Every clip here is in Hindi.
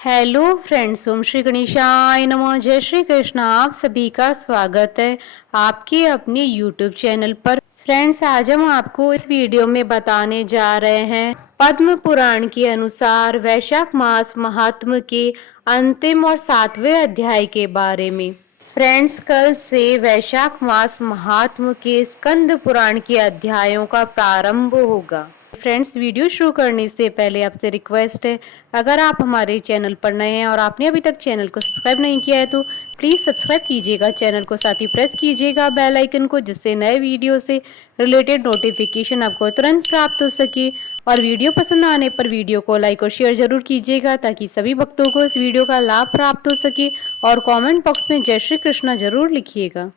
हेलो फ्रेंड्स, ओम श्री गणेशाय नमः। जय श्री कृष्ण। आप सभी का स्वागत है आपके अपने यूट्यूब चैनल पर। फ्रेंड्स, आज हम आपको इस वीडियो में बताने जा रहे हैं पद्म पुराण के अनुसार वैशाख मास महात्म के अंतिम और 7वें अध्याय के बारे में। फ्रेंड्स, कल से वैशाख मास महात्म के स्कंद पुराण के अध्यायों का प्रारंभ होगा। फ्रेंड्स, वीडियो शुरू करने से पहले आपसे रिक्वेस्ट है, अगर आप हमारे चैनल पर नए हैं और आपने अभी तक चैनल को सब्सक्राइब नहीं किया है तो प्लीज़ सब्सक्राइब कीजिएगा चैनल को, साथ ही प्रेस कीजिएगा बेल आइकन को, जिससे नए वीडियो से रिलेटेड नोटिफिकेशन आपको तुरंत प्राप्त हो सके। और वीडियो पसंद आने पर वीडियो को लाइक और शेयर जरूर कीजिएगा ताकि सभी भक्तों को इस वीडियो का लाभ प्राप्त हो सके। और कमेंट बॉक्स में जय श्री कृष्णा जरूर लिखिएगा।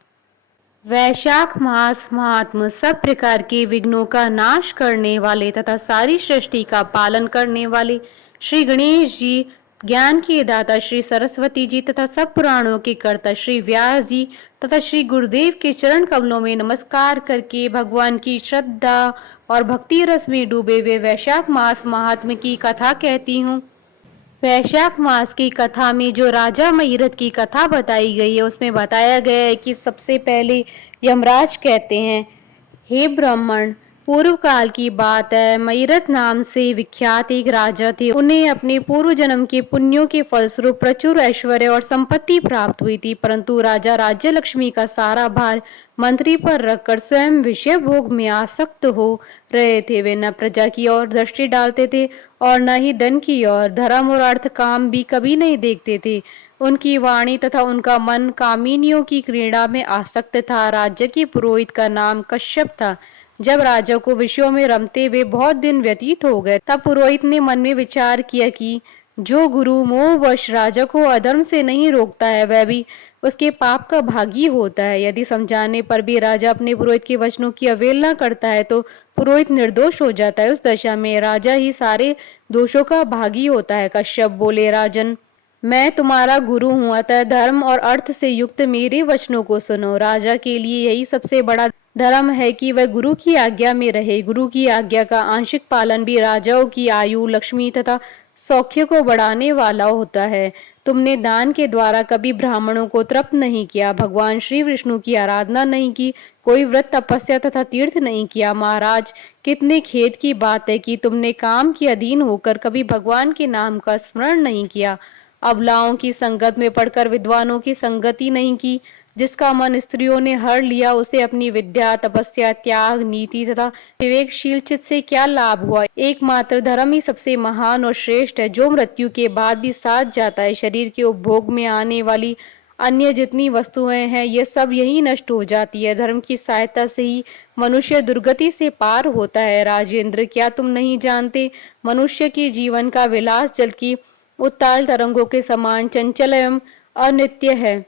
वैशाख मास महात्म सब प्रकार के विघ्नों का नाश करने वाले तथा सारी सृष्टि का पालन करने वाले श्री गणेश जी, ज्ञान के दाता श्री सरस्वती जी तथा सब पुराणों के कर्ता श्री व्यास जी तथा श्री गुरुदेव के चरण कमलों में नमस्कार करके भगवान की श्रद्धा और भक्ति रस में डूबे हुए वैशाख मास महात्म की कथा कहती हूँ। वैशाख मास की कथा में जो राजा महिरथ की कथा बताई गई है, उसमें बताया गया है कि सबसे पहले यमराज कहते हैं, हे ब्राह्मण, पूर्व काल की बात है। महिरथ नाम से विख्यात एक राजा थे। उन्हें अपने पूर्व जन्म के पुण्यों के फलस्वरूप प्रचुर ऐश्वर्य और संपत्ति प्राप्त हुई थी, परंतु राजा राज्य लक्ष्मी का सारा भार मंत्री पर रखकर स्वयं विषय भोग में आसक्त हो रहे थे। वे न प्रजा की ओर दृष्टि डालते थे और न ही धन की ओर। धर्म और अर्थ काम भी कभी नहीं देखते थे। उनकी वाणी तथा उनका मन कामिनियों की क्रीड़ा में आसक्त था। राज्य के पुरोहित का नाम कश्यप था। जब राजा को विषयों में रमते हुए बहुत दिन व्यतीत हो गए, तब पुरोहित ने मन में विचार किया कि जो गुरु मोहवश राजा को अधर्म से नहीं रोकता है, वह भी उसके पाप का भागी होता है। यदि समझाने पर भी राजा अपने पुरोहित के वचनों की अवहेलना करता है तो पुरोहित निर्दोष हो जाता है। उस दशा में राजा ही सारे दोषों का भागी होता है। कश्यप बोले, राजन, मैं तुम्हारा गुरु हूँ, अतः धर्म और अर्थ से युक्त मेरे वचनों को सुनो। राजा के लिए यही सबसे बड़ा धर्म है कि वह गुरु की आज्ञा में रहे। गुरु की आज्ञा का आंशिक पालन भी राजाओं की आयु, लक्ष्मी तथा सौख्य को बढ़ाने वाला होता है। तुमने दान के द्वारा कभी ब्राह्मणों को तृप्त नहीं किया, भगवान श्री विष्णु की आराधना नहीं की, कोई व्रत तपस्या तथा तीर्थ नहीं किया। महाराज, कितने खेद की बात है कि तुमने काम के अधीन होकर कभी भगवान के नाम का स्मरण नहीं किया, अबलाओं की संगत में पढ़कर विद्वानों की संगति नहीं की। जिसका मन स्त्रियों ने हर लिया, उसे अपनी विद्या, तपस्या, त्याग, नीति तथा विवेकशील चित्त से क्या लाभ हुआ। एकमात्र धर्म ही सबसे महान और श्रेष्ठ है, जो मृत्यु के बाद भी साथ जाता है। शरीर के उपभोग में आने वाली अन्य जितनी वस्तुएं हैं, ये सब यही नष्ट हो जाती है। धर्म की सहायता से ही मनुष्य दुर्गति से पार होता है। राजेंद्र, क्या तुम नहीं जानते, मनुष्य के जीवन का विलास जल की उत्ताल तरंगों के समान चंचल एवं अनित्य है।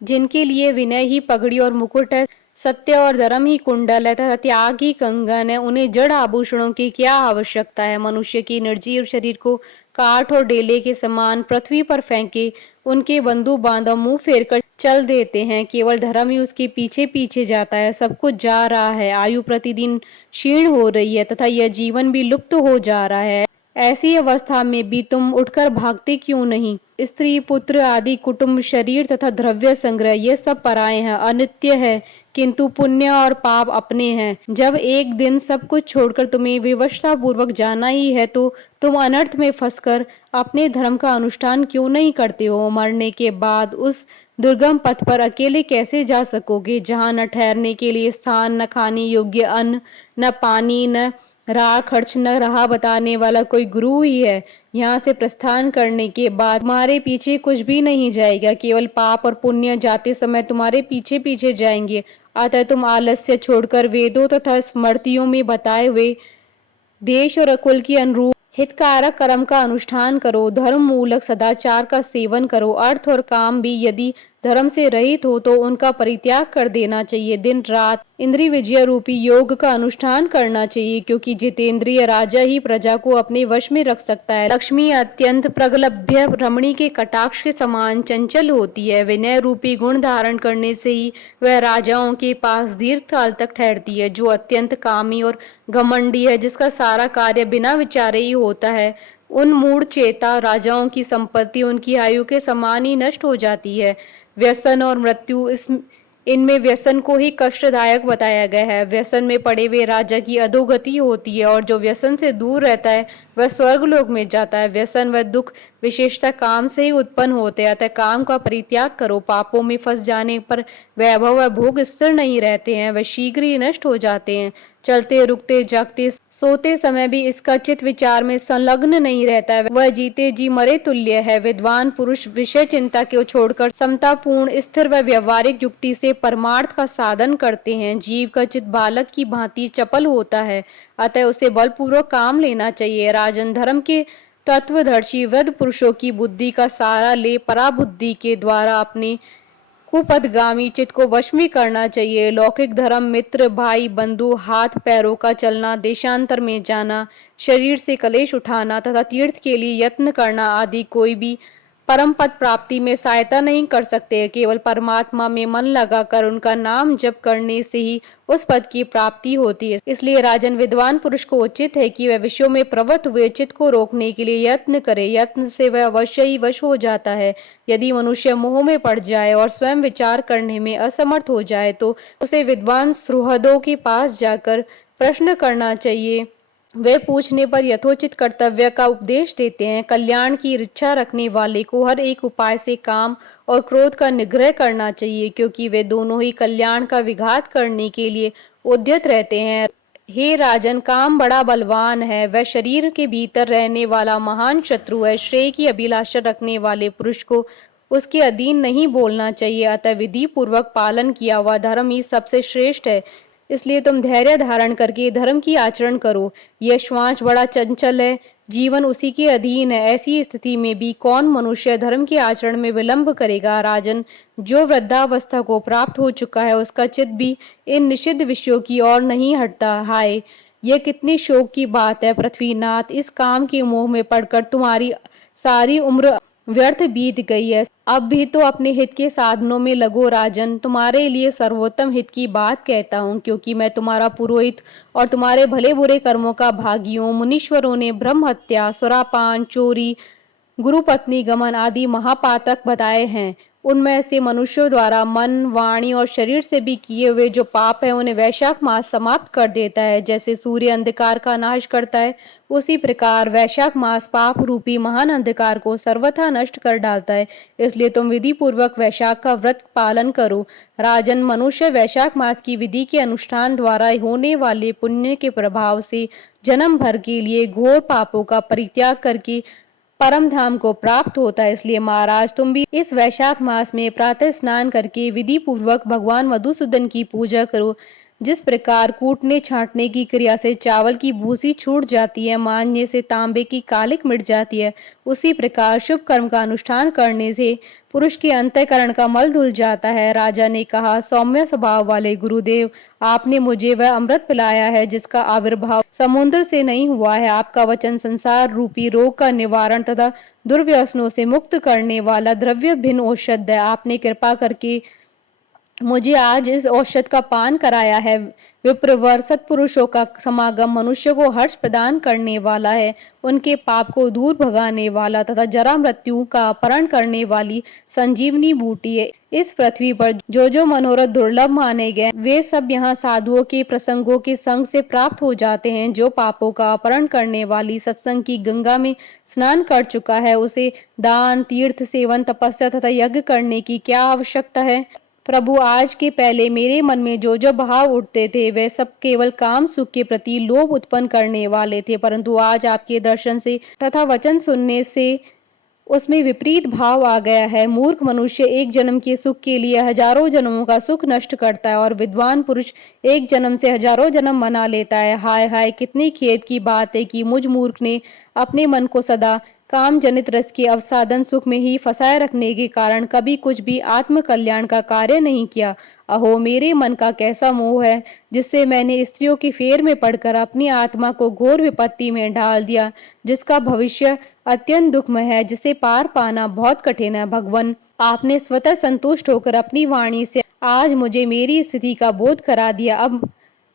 जिनके लिए विनय ही पगड़ी और मुकुट है, सत्य और धर्म ही कुंडल है तथा त्याग ही कंगन है, उन्हें जड़ आभूषणों की क्या आवश्यकता है। मनुष्य की निर्जीव शरीर को काठ और डेले के समान पृथ्वी पर फेंके उनके बंधु बांधव मुंह फेर कर चल देते हैं। केवल धर्म ही उसके पीछे पीछे जाता है। सब कुछ जा रहा है, आयु प्रतिदिन क्षीण हो रही है तथा यह जीवन भी लुप्त हो जा रहा है। ऐसी अवस्था में भी तुम उठकर भागते क्यों नहीं। स्त्री, पुत्र आदि, कुटुंब, शरीर तथा द्रव्य संग्रह, ये सब पराये हैं, अनित्य है, किंतु पुण्य और पाप अपने हैं। जब एक दिन सब कुछ छोड़कर तुम्हें विवशता पूर्वक जाना ही है, तो तुम अनर्थ में फंसकर अपने धर्म का अनुष्ठान क्यों नहीं करते हो। मरने के बाद उस दुर्गम पथ पर अकेले कैसे जा सकोगे, जहाँ न ठहरने के लिए स्थान, न खाने योग्य अन्न, न पानी, न राह खर्च, न राह बताने वाला कोई गुरु ही है। यहाँ से प्रस्थान करने के बाद तुम्हारे पीछे कुछ भी नहीं जाएगा, केवल पाप और पुण्य जाते समय तुम्हारे पीछे पीछे जाएंगे। अतः तुम आलस्य छोड़कर वेदों तथा स्मृतियों में बताए हुए देश और कुल के अनुरूप हितकारक कर्म का अनुष्ठान करो। धर्म मूलक सदाचार का सेवन करो। अर्थ और काम भी यदि धर्म से रहित हो तो उनका परित्याग कर देना चाहिए। दिन रात इंद्रिय विजय रूपी योग का अनुष्ठान करना चाहिए, क्योंकि जितेंद्रिय राजा ही प्रजा को अपने वश में रख सकता है। लक्ष्मी अत्यंत प्रगल्भ्य रमणी के कटाक्ष के समान चंचल होती है। विनय रूपी गुण धारण करने से ही वह राजाओं के पास दीर्घ काल तक ठहरती है। जो अत्यंत कामी और घमंडी है, जिसका सारा कार्य बिना विचारे ही होता है, उन मूढ़ चेता राजाओं की संपत्ति उनकी आयु के समान ही नष्ट हो जाती है। व्यसन और मृत्यु इनमें व्यसन को ही कष्टदायक बताया गया है। व्यसन में पड़े हुए राजा की अधोगति होती है और जो व्यसन से दूर रहता है वह स्वर्गलोक में जाता है। व्यसन व दुख विशेषतः काम से ही उत्पन्न होते हैं, अतः काम का परित्याग करो। पापों में फंस जाने पर वैभव व भोग स्थिर नहीं रहते हैं, वह शीघ्र ही नष्ट हो जाते हैं। चलते रुकते जागते सोते समय भी इसका चित्त विचार में संलग्न नहीं रहता है, वह जीते जी मरे तुल्य है। विद्वान पुरुष विषय चिंता को छोड़कर समतापूर्ण स्थिर व व्यवहारिक युक्ति से परमार्थ का साधन करते हैं। जीव का चित्त बालक की भांति चपल होता है, अतः उसे बलपूर्वक काम लेना चाहिए। राजन, धर्म के तत्वदर्शी वृद्ध पुरुषों की बुद्धि का सारा ले पराबुद्धि के द्वारा अपने कुपथगामी चित्त को वश में करना चाहिए। लौकिक धर्म, मित्र, भाई, बंधु, हाथ पैरों का चलना, देशांतर में जाना, शरीर से कलेश उठाना तथा तीर्थ के लिए यत्न करना आदि कोई भी परम पद प्राप्ति में सहायता नहीं कर सकते। केवल परमात्मा में मन लगाकर उनका नाम जप करने से ही उस पद की प्राप्ति होती है। इसलिए राजन, विद्वान पुरुष को उचित है कि वह विषयों में प्रवृत्त हुए चित्त को रोकने के लिए यत्न करे। यत्न से वह अवश्य ही वश हो जाता है। यदि मनुष्य मोह में पड़ जाए और स्वयं विचार करने में असमर्थ हो जाए तो उसे विद्वान सुहृदों के पास जाकर प्रश्न करना चाहिए। वे पूछने पर यथोचित कर्तव्य का उपदेश देते हैं। कल्याण की इच्छा रखने वाले को हर एक उपाय से काम और क्रोध का निग्रह करना चाहिए, क्योंकि वे दोनों ही कल्याण का विघात करने के लिए उद्यत रहते हैं। हे राजन, काम बड़ा बलवान है, वह शरीर के भीतर रहने वाला महान शत्रु है। श्रेय की अभिलाषा रखने वाले पुरुष को उसके अधीन नहीं बोलना चाहिए, अतः विधि पूर्वक पालन किया हुआ धर्म ही सबसे श्रेष्ठ है। इसलिए तुम धैर्य धारण करके धर्म की आचरण करो। यह श्वास बड़ा चंचल है, जीवन उसी के अधीन है। ऐसी स्थिति में भी कौन मनुष्य धर्म के आचरण में विलंब करेगा। राजन, जो वृद्धावस्था को प्राप्त हो चुका है उसका चित्त भी इन निषिद्ध विषयों की ओर नहीं हटता। हाय, यह कितनी शोक की बात है पृथ्वीनाथ, इस काम के मोह में पड़कर तुम्हारी सारी उम्र व्यर्थ बीत गई है। अब भी तो अपने हित के साधनों में लगो। राजन, तुम्हारे लिए सर्वोत्तम हित की बात कहता हूँ, क्योंकि मैं तुम्हारा पुरोहित और तुम्हारे भले बुरे कर्मों का भागी हूँ। मुनीश्वरों ने ब्रह्म हत्या, सुरापान, चोरी, गुरुपत्नी गमन आदि महापातक बताए हैं। उनमें से मनुष्यों द्वारा मन, वाणी और शरीर से भी किए हुए जो पाप है उन्हें वैशाख मास समाप्त कर देता है। जैसे सूर्य अंधकार का नाश करता है, उसी प्रकार वैशाख मास पाप रूपी महान अंधकार को सर्वथा नष्ट कर डालता है। इसलिए तुम विधि पूर्वक वैशाख का व्रत पालन करो। राजन, मनुष्य वैशाख मास की विधि के अनुष्ठान द्वारा होने वाले पुण्य के प्रभाव से जन्म भर के लिए घोर पापों का परित्याग करके परम धाम को प्राप्त होता है। इसलिए महाराज, तुम भी इस वैशाख मास में प्रातः स्नान करके विधि पूर्वक भगवान मधुसूदन की पूजा करो। जिस प्रकार कूटने छांटने की क्रिया से चावल की भूसी छूट जाती है, मांजने से तांबे की कालिक मिट जाती है, उसी प्रकार शुभ कर्म का अनुष्ठान करने से पुरुष के अंतःकरण का मल धुल जाता है। राजा ने कहा, सौम्य स्वभाव वाले गुरुदेव, आपने मुझे वह अमृत पिलाया है जिसका आविर्भाव समुद्र से नहीं हुआ है। आपका वचन संसार रूपी रोग का निवारण तथा दुर्व्यसनों से मुक्त करने वाला द्रव्य भिन्न औषध है। आपने कृपा करके मुझे आज इस औषध का पान कराया है। विप्रवर सत्पुरुषों का समागम मनुष्य को हर्ष प्रदान करने वाला है, उनके पाप को दूर भगाने वाला तथा जरा मृत्यु का अपहरण करने वाली संजीवनी बूटी है। इस पृथ्वी पर जो जो मनोरथ दुर्लभ माने गए वे सब यहाँ साधुओं के प्रसंगों के संग से प्राप्त हो जाते हैं। जो पापों का अपहरण करने वाली सत्संग की गंगा में स्नान कर चुका है, उसे दान, तीर्थ सेवन, तपस्या तथा यज्ञ करने की क्या आवश्यकता है। प्रभु, आज के पहले मेरे मन में जो जो भाव उठते थे वे सब केवल काम सुख के प्रति लोभ उत्पन्न करने वाले थे, परंतु आज आपके दर्शन से तथा वचन सुनने से उसमें विपरीत भाव आ गया है। मूर्ख मनुष्य एक जन्म के सुख के लिए हजारों जन्मों का सुख नष्ट करता है और विद्वान पुरुष एक जन्म से हजारों जन्म मना लेता है। हाय हाय, कितनी खेद की बात है कि मुझ मूर्ख ने अपने मन को सदा काम जनित रस के अवसादन सुख में ही फंसाए रखने के कारण कभी कुछ भी आत्म कल्याण का कार्य नहीं किया। अहो, मेरे मन का कैसा मोह है जिससे मैंने स्त्रियों की फेर में पड़कर अपनी आत्मा को घोर विपत्ति में डाल दिया, जिसका भविष्य अत्यंत दुखमय है, जिसे पार पाना बहुत कठिन है। भगवान, आपने स्वतः संतुष्ट होकर अपनी वाणी से आज मुझे मेरी स्थिति का बोध करा दिया। अब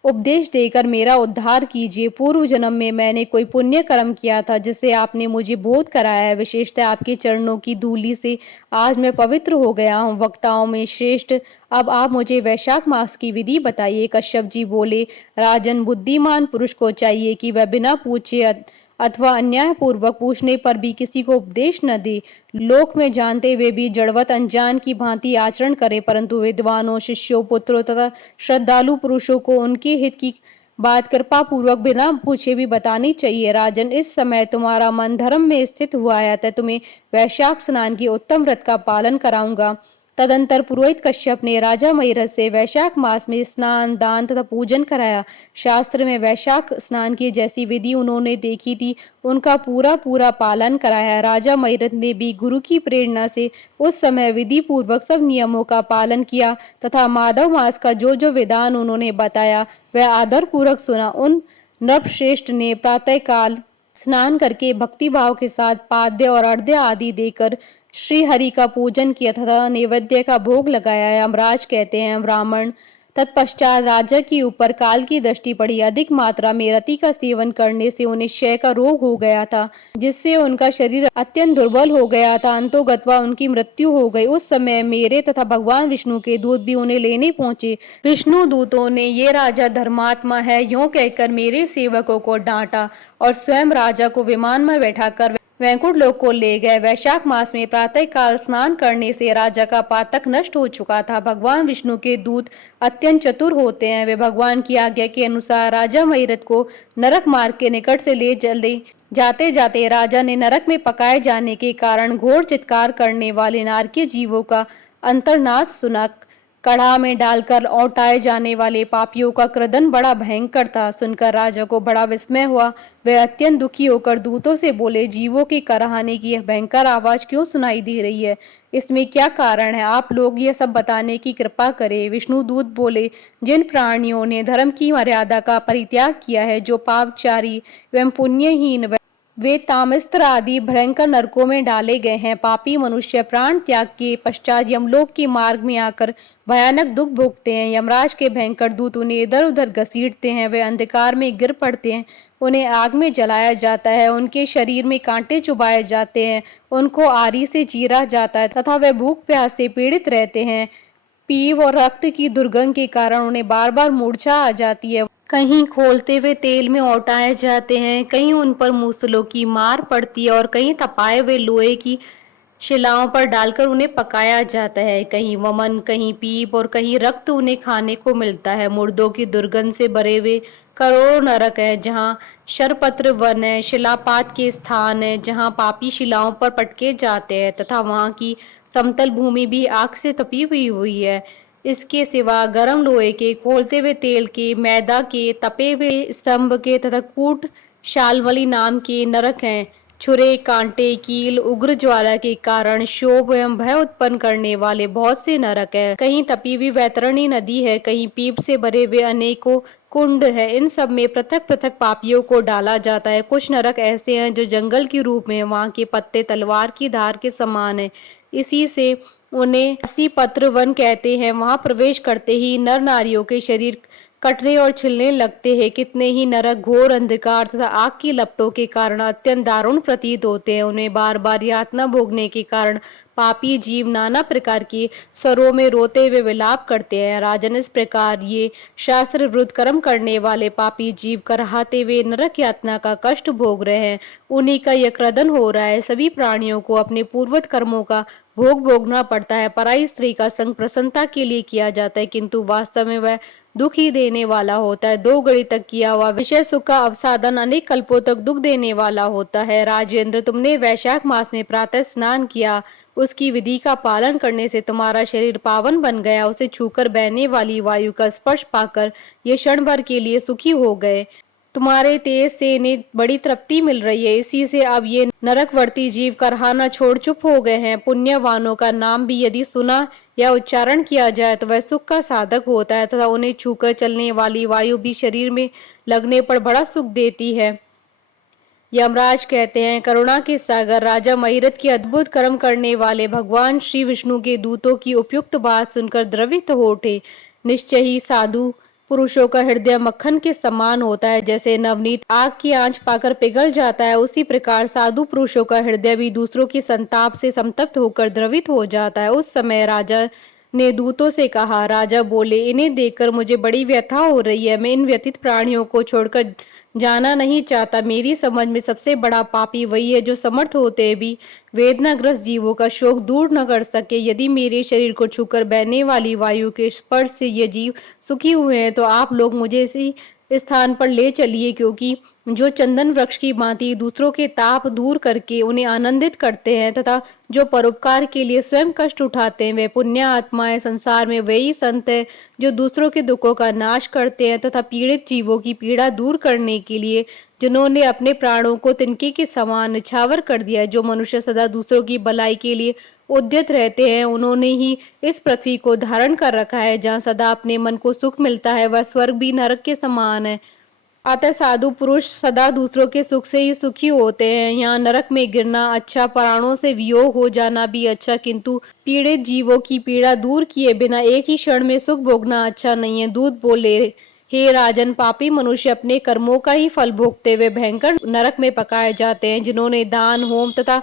उपदेश देकर मेरा उद्धार कीजिए। पूर्व जन्म में मैंने कोई पुण्य कर्म किया था जिससे आपने मुझे बोध कराया है। विशेषतः आपके चरणों की धूलि से आज मैं पवित्र हो गया हूँ। वक्ताओं में श्रेष्ठ, अब आप मुझे वैशाख मास की विधि बताइए। कश्यप जी बोले, राजन, बुद्धिमान पुरुष को चाहिए कि वह बिना पूछे अथवा अन्याय पूर्वक पूछने पर भी किसी को उपदेश न दे। लोक में जानते हुए भी जड़वत अनजान की भांति आचरण करे, परंतु विद्वानों, शिष्यों, पुत्रों तथा श्रद्धालु पुरुषों को उनके हित की बात कृपा पूर्वक बिना पूछे भी बतानी चाहिए। राजन, इस समय तुम्हारा मन धर्म में स्थित हुआ है, अतः तुम्हें वैशाख स्नान की उत्तम व्रत का पालन कराऊंगा। तदंतर पुरोहित कश्यप ने राजा महिरथ से वैशाख मास में स्नान, दान तथा पूजन कराया। शास्त्र में वैशाख स्नान की जैसी विधि उन्होंने देखी थी, उनका पूरा पूरा पालन कराया। राजा महिरथ ने भी गुरु की प्रेरणा से उस समय विधि पूर्वक सब नियमों का पालन किया तथा माधव मास का जो जो विधान उन्होंने बताया वह आदर पूर्वक सुना। उन नृपश्रेष्ठ ने प्रातःकाल स्नान करके भक्ति भाव के साथ पाद्य और अर्घ्य आदि देकर श्री हरि का पूजन किया तथा नैवेद्य का भोग लगाया। यमराज कहते हैं, ब्राह्मण, तत्पश्चात राजा के ऊपर काल की दृष्टि पड़ी। अधिक मात्रा में रति का सेवन करने से उन्हें क्षय का रोग हो गया था, जिससे उनका शरीर अत्यंत दुर्बल हो गया था। अंतोगत्वा उनकी मृत्यु हो गई। उस समय मेरे तथा भगवान विष्णु के दूत भी उन्हें लेने पहुंचे। विष्णु दूतों ने, ये राजा धर्मात्मा है, यूं कहकर मेरे सेवकों को डांटा और स्वयं राजा को विमान में बैठाकर वैकुंठ लोक को ले गए। वैशाख मास में प्रातः काल स्नान करने से राजा का पातक नष्ट हो चुका था। भगवान विष्णु के दूत अत्यंत चतुर होते हैं। वे भगवान की आज्ञा के अनुसार राजा महिरथ को नरक मार्ग के निकट से ले चले। जाते जाते राजा ने नरक में पकाए जाने के कारण घोर चित्कार करने वाले नारकीय जीवों का अंतर्नाद सुना। कढ़ा में डालकर औटाए जाने वाले पापियों का क्रदन बड़ा भयंकर था। सुनकर राजा को बड़ा विस्मय हुआ। वह अत्यंत दुखी होकर दूतों से बोले, जीवों के कराहने की यह भयंकर आवाज क्यों सुनाई दे रही है? इसमें क्या कारण है? आप लोग यह सब बताने की कृपा करें। विष्णु दूत बोले, जिन प्राणियों ने धर्म की मर्यादा का परित्याग किया है, जो पापचारी एवं पुण्यहीन, वे तामस्त्र आदि भयंकर नरकों में डाले गए हैं। पापी मनुष्य प्राण त्याग के पश्चात यमलोक के मार्ग में आकर भयानक दुख भोगते हैं। यमराज के भयंकर दूत उन्हें इधर उधर घसीटते हैं। वे अंधकार में गिर पड़ते हैं, उन्हें आग में जलाया जाता है, उनके शरीर में कांटे चुभाए जाते हैं, उनको आरी से चीरा जाता है तथा वे भूख प्यास से पीड़ित रहते हैं। पीव और रक्त की दुर्गंध के कारण उन्हें बार बार मूर्छा आ जाती है। कहीं खोलते हुए तेल में औटाए जाते हैं, कहीं उन पर मूसलों की मार पड़ती है और कहीं तपाए हुए लोहे की शिलाओं पर डालकर उन्हें पकाया जाता है। कहीं वमन, कहीं पीप और कहीं रक्त उन्हें खाने को मिलता है। मुर्दों की दुर्गंध से भरे हुए करोड़ों नरक है, जहाँ शरपत्र वन है, शिलापात के स्थान है जहाँ पापी शिलाओं पर पटके जाते हैं तथा वहाँ की समतल भूमि भी आग से तपी हुई है। इसके सिवा गर्म लोहे के, खोलते हुए तेल के, मैदा के, तपे हुए स्तंभ के तथा कूट शालमली नाम के नरक हैं। छुरे, कांटे, कील, उग्र ज्वाला के कारण शोभ एवं भय उत्पन्न करने वाले बहुत से नरक है। कहीं तपी हुई वैतरणी नदी है, कहीं पीप से भरे हुए अनेकों कुंड है। इन सब में पृथक पृथक पापियों को डाला जाता है। कुछ नरक ऐसे हैं जो जंगल के रूप में, वहाँ के पत्ते तलवार की धार के समान है, इसी से उन्हें असी पत्र वन कहते हैं। वहां प्रवेश करते ही नर नारियों के शरीर कटने और छिलने लगते हैं। कितने ही नरक घोर अंधकार तथा आग की लपटों के कारण अत्यंत दारुण प्रतीत होते हैं। उन्हें बार बार यातना भोगने के कारण पापी जीव नाना प्रकार के स्वरों में रोते हुए विलाप करते हैं। राजन, इस प्रकार ये शास्त्र विरुद्ध कर्म करने वाले पापी जीव कराहते हुए नरक यातना का कष्ट भोग रहे हैं। उन्हीं का यह क्रदन हो रहा है। सभी प्राणियों को अपने पूर्वत कर्मों का भोग भोगना पड़ता है। पराई स्त्री का संग प्रसन्नता के लिए किया जाता है, किंतु वास्तव में वह दुख ही देने वाला होता है। 2 घड़ी तक किया हुआ विषय सुख का अवसादन अनेक कल्पों तक दुख देने वाला होता है। राजेंद्र, तुमने वैशाख मास में प्रातः स्नान किया, उसकी विधि का पालन करने से तुम्हारा शरीर पावन बन गया। उसे छूकर बहने वाली वायु का स्पर्श पाकर ये क्षण भर के लिए सुखी हो गए। तुम्हारे तेज से इन्हें बड़ी तृप्ति मिल रही है, इसी से अब ये नरकवर्ती जीव कराहना छोड़ चुप हो गए हैं। पुण्यवानों का नाम भी यदि सुना या उच्चारण किया जाए तो वह सुख का साधक होता है तथा उन्हें छूकर चलने वाली वायु भी शरीर में लगने पर बड़ा सुख देती है। यमराज कहते हैं, करुणा के सागर राजा महिरथ के अद्भुत कर्म करने वाले भगवान श्री विष्णु के दूतों की उपयुक्त बात सुनकर द्रवित हो उठे। निश्चय ही साधु पुरुषों का हृदय मक्खन के समान होता है, जैसे नवनीत आग की आंच पाकर पिघल जाता है, उसी प्रकार साधु पुरुषों का हृदय भी दूसरों की संताप से संतप्त होकर द्रवित हो जाता है। उस समय राजा ने दूतों से कहा। राजा बोले, इन्हें देखकर मुझे बड़ी व्यथा हो रही है। मैं इन व्यथित प्राणियों को छोड़कर जाना नहीं चाहता। मेरी समझ में सबसे बड़ा पापी वही है जो समर्थ होते भी वेदनाग्रस्त जीवों का शोक दूर न कर सके। यदि मेरे शरीर को छूकर बहने वाली वायु के स्पर्श से ये जीव सुखी हुए हैं तो आप लोग मुझे इसी स्थान पर ले चलिए, क्योंकि जो चंदन वृक्ष की भांति दूसरों के ताप दूर करके उन्हें आनंदित करते हैं तथा जो परोपकार के लिए स्वयं कष्ट उठाते हैं, वे पुण्य आत्माएं संसार में वही संत है जो दूसरों के दुखों का नाश करते हैं तथा पीड़ित जीवों की पीड़ा दूर करने के लिए जिन्होंने अपने प्राणों को तिनके के समान निछावर कर दिया है। जो मनुष्य सदा दूसरों की भलाई के लिए उद्यत रहते हैं, उन्होंने ही इस पृथ्वी को धारण कर रखा है। जहाँ सदा अपने मन को सुख मिलता है, वह स्वर्ग भी नरक के समान है। अतः साधु पुरुष सदा दूसरों के सुख से ही सुखी होते हैं। यहाँ नरक में गिरना अच्छा, प्राणों से वियोग हो जाना भी अच्छा, किंतु पीड़ित जीवों की पीड़ा दूर किए बिना एक ही क्षण में सुख भोगना अच्छा नहीं है। दूत बोले, हे राजन, पापी मनुष्य अपने कर्मों का ही फल भोगते हुए भयंकर नरक में पकाए जाते हैं। जिन्होंने दान, होम तथा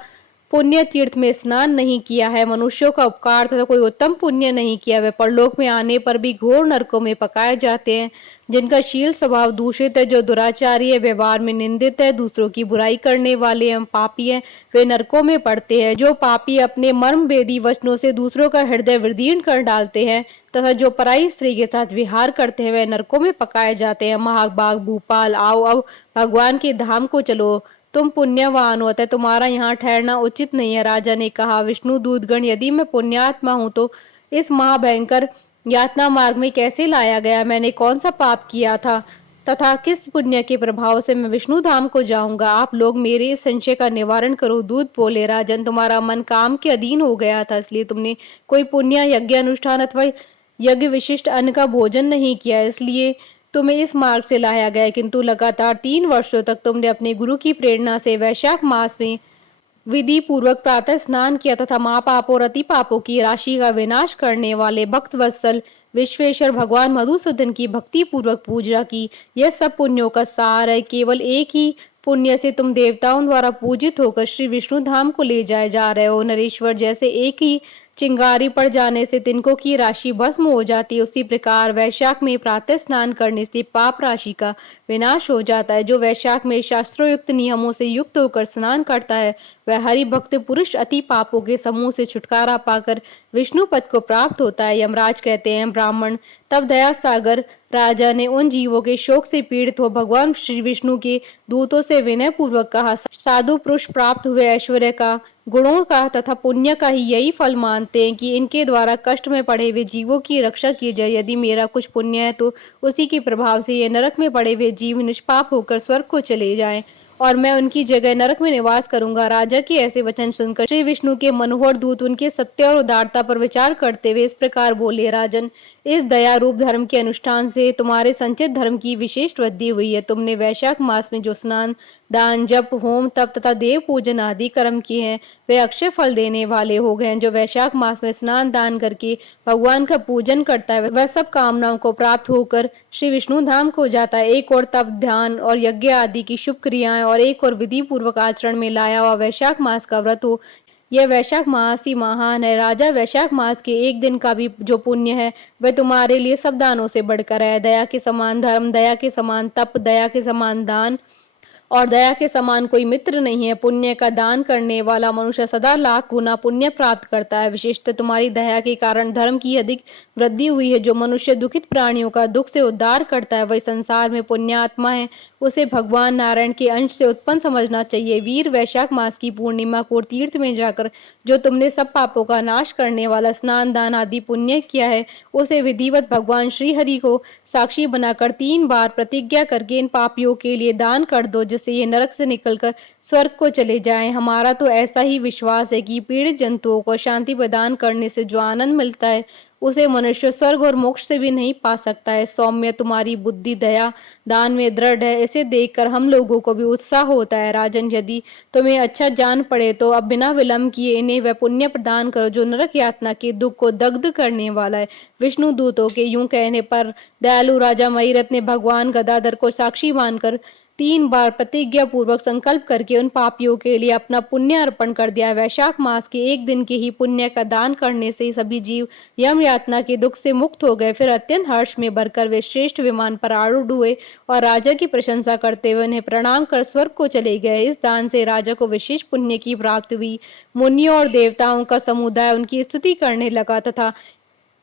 पुण्य तीर्थ में स्नान नहीं किया है, मनुष्यों का उपकार तथा कोई उत्तम पुण्य नहीं किया, वे परलोक में आने पर भी घोर नरकों में पकाए जाते हैं। जिनका शील स्वभाव दूषित है, जो दुराचारी है, व्यवहार में निंदित है, दूसरों की बुराई करने वाले एवं पापी हैं, वे नरकों में पड़ते हैं। जो पापी अपने मर्म भेदी वचनों से दूसरों का हृदय विदीर्ण कर डालते हैं तथा जो पराई स्त्री के साथ विहार करते हैं, वे नरकों में पकाए जाते हैं। महाभाग भूपाल, आओ अब भगवान के धाम को चलो, तुम पुण्यवान हो, अतः तुम्हारा यहाँ ठहरना उचित नहीं है। राजा ने कहा, विष्णु दूतगण, यदि मैं पुण्यात्मा हूँ तो इस महाभयंकर यातना मार्ग में कैसे लाया गया? मैंने कौन सा पाप किया था तथा किस पुण्य के प्रभाव से मैं विष्णु धाम को जाऊंगा? आप लोग मेरे इस संशय का निवारण करो। दूत बोले, राजन, तुम्हारा मन काम के अधीन हो गया था, इसलिए तुमने कोई पुण्य यज्ञ अनुष्ठान अथवा यज्ञ विशिष्ट अन्न का भोजन नहीं किया, इसलिए तुम्हें इस मार्ग से लाया गया। किंतु लगातार 3 वर्षों तक तुमने अपने गुरु की प्रेरणा से वैशाख मास में विधि पूर्वक प्रातः स्नान किया तथा महापापों और अति पापों की राशि का विनाश करने वाले भक्त वत्सल विश्वेश्वर भगवान मधुसूदन की भक्ति पूर्वक पूजा की। यह सब पुण्यों का सार है। केवल एक ही पुण्य से तुम देवताओं द्वारा पूजित होकर श्री विष्णु धाम को ले जाए जा रहे हो। नरेश्वर, जैसे एक ही चिंगारी पड़ जाने से तिनकों की राशि भस्म हो जाती है, उसी प्रकार वैशाख में प्रातः स्नान करने से पाप राशि का विनाश हो जाता है। जो वैशाख में शास्त्रोयुक्त नियमों से युक्त होकर स्नान करता है, वह हरि भक्त पुरुष अति पापों के समूह से छुटकारा पाकर विष्णु पद को प्राप्त होता है। यमराज कहते हैं, ब्राह्मण, तब दया सागर राजा ने उन जीवों के शोक से पीड़ित हो भगवान श्री विष्णु के दूतों से विनय पूर्वक कहा, साधु पुरुष प्राप्त हुए ऐश्वर्य का, गुणों का तथा पुण्य का ही यही फल मानते हैं कि इनके द्वारा कष्ट में पड़े हुए जीवों की रक्षा की जाए। यदि मेरा कुछ पुण्य है तो उसी के प्रभाव से ये नरक में पड़े हुए जीव निष्पाप होकर स्वर्ग को चले जाएं और मैं उनकी जगह नरक में निवास करूंगा। राजा के ऐसे वचन सुनकर श्री विष्णु के मनोहर दूत उनके सत्य और उदारता पर विचार करते हुए इस प्रकार बोले, राजन, इस दया रूप धर्म के अनुष्ठान से तुम्हारे संचित धर्म की विशेष वृद्धि हुई है। तुमने वैशाख मास में जो स्नान, दान, जप, होम, तप तथा देव पूजन आदि कर्म किए हैं, वे अक्षय फल देने वाले हो गए हैं। जो वैशाख मास में स्नान दान करके भगवान का पूजन करता है, वह सब कामनाओं को प्राप्त होकर श्री विष्णु धाम को जाता है। एक और तप, ध्यान और यज्ञ आदि की शुभ क्रियाएं और एक और विधि पूर्वक आचरण में लाया हुआ वैशाख मास का व्रत हो, यह वैशाख मास ही महान है। राजा, वैशाख मास के एक दिन का भी जो पुण्य है वह तुम्हारे लिए सब दानों से बढ़कर है। दया के समान धर्म, दया के समान तप, दया के समान दान और दया के समान कोई मित्र नहीं है। पुण्य का दान करने वाला मनुष्य सदा लाख गुना पुण्य प्राप्त करता है। विशिष्ट तुम्हारी दया के कारण धर्म की अधिक वृद्धि हुई है। जो मनुष्य दुखित प्राणियों का दुख से उद्धार करता है, वही संसार में पुण्यात्मा है। उसे भगवान नारायण के अंश से उत्पन्न समझना चाहिए। वीर, वैशाख मास की पूर्णिमा को तीर्थ में जाकर जो तुमने सब पापों का नाश करने वाला स्नान, दान आदि पुण्य किया है, उसे विधिवत भगवान श्री हरि को साक्षी बनाकर 3 बार प्रतिज्ञा करके इन पापियों के लिए दान कर दो, जिससे ये नरक से निकलकर स्वर्ग को चले जाएं। हमारा तो ऐसा ही विश्वास है कि पीड़ित जंतुओं को शांति प्रदान करने से जो आनंद मिलता है, उसे मनुष्य स्वर्ग और मोक्ष से भी नहीं पा सकता है। सौम्य, तुम्हारी बुद्धि दया दान में दृढ़ है, इसे देखकर हम लोगों को भी उत्साह होता है। राजन, यदि तुम्हें अच्छा जान पड़े तो अब बिना विलंब किए इन्हें वह पुण्य प्रदान करो जो नरक यातना के दुख को दग्ध करने वाला है। विष्णु दूतों के यूं कहने पर दयालु राजा महीरथ ने भगवान गदाधर को साक्षी मानकर 3 बार प्रतिज्ञा पूर्वक संकल्प करके उन पापियों के लिए अपना पुण्य अर्पण कर दिया। वैशाख मास के एक दिन के ही पुण्य का दान करने से सभी जीव यम यातना के दुख से मुक्त हो गए। फिर अत्यंत हर्ष में भरकर वे श्रेष्ठ विमान पर आरूढ़ हुए और राजा की प्रशंसा करते हुए उन्हें प्रणाम कर स्वर्ग को चले गए। इस दान से राजा को विशेष पुण्य की प्राप्ति हुई। मुनियों और देवताओं का समुदाय उनकी स्तुति करने लगा तथा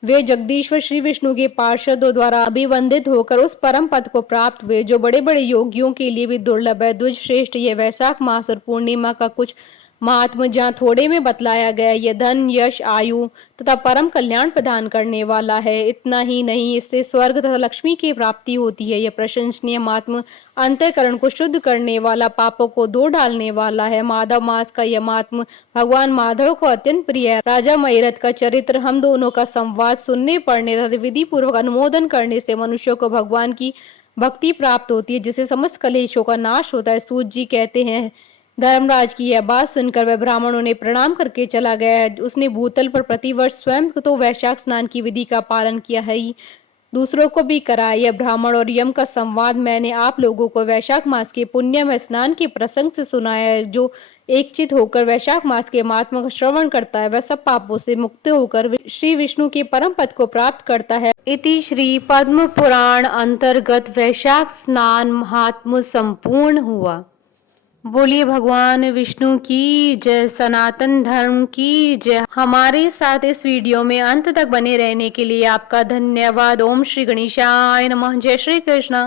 वे जगदीश्वर श्री विष्णु के पार्षदों द्वारा अभिवंदित होकर उस परम पद को प्राप्त हुए जो बड़े बड़े योगियों के लिए भी दुर्लभ है। द्विज श्रेष्ठ, ये वैशाख मास और पूर्णिमा का कुछ महात्मा जहाँ थोड़े में बतलाया गया, यह धन यश आयु तथा परम कल्याण प्रदान करने वाला है। इतना ही नहीं, इससे स्वर्ग तथा लक्ष्मी की प्राप्ति होती है। यह प्रशंसनीय महात्मा अंतःकरण को शुद्ध करने वाला, पापों को धो डालने वाला है। माधव मास का यह महात्मा भगवान माधव को अत्यंत प्रिय है। राजा महीरथ का चरित्र, हम दोनों का संवाद सुनने पढ़ने तथा विधि पूर्वक अनुमोदन करने से मनुष्यों को भगवान की भक्ति प्राप्त होती है, जिससे समस्त कलेशों का नाश होता है। सूत जी कहते हैं, धर्मराज की यह बात सुनकर वह ब्राह्मणों ने प्रणाम करके चला गया। उसने भूतल पर प्रतिवर्ष स्वयं तो वैशाख स्नान की विधि का पालन किया है ही, दूसरों को भी कराया। यह ब्राह्मण और यम का संवाद मैंने आप लोगों को वैशाख मास के पुण्य में स्नान के प्रसंग से सुनाया है। जो एकचित होकर वैशाख मास के महात्मा का श्रवण करता है वह सब पापों से मुक्त होकर श्री विष्णु के परम पद को प्राप्त करता है। इति श्री पद्म पुराण अंतर्गत वैशाख स्नान महात्म्य संपूर्ण हुआ। बोलिए भगवान विष्णु की जय, सनातन धर्म की जय। हमारे साथ इस वीडियो में अंत तक बने रहने के लिए आपका धन्यवाद। ओम श्री गणेशाय नमः। जय श्री कृष्ण।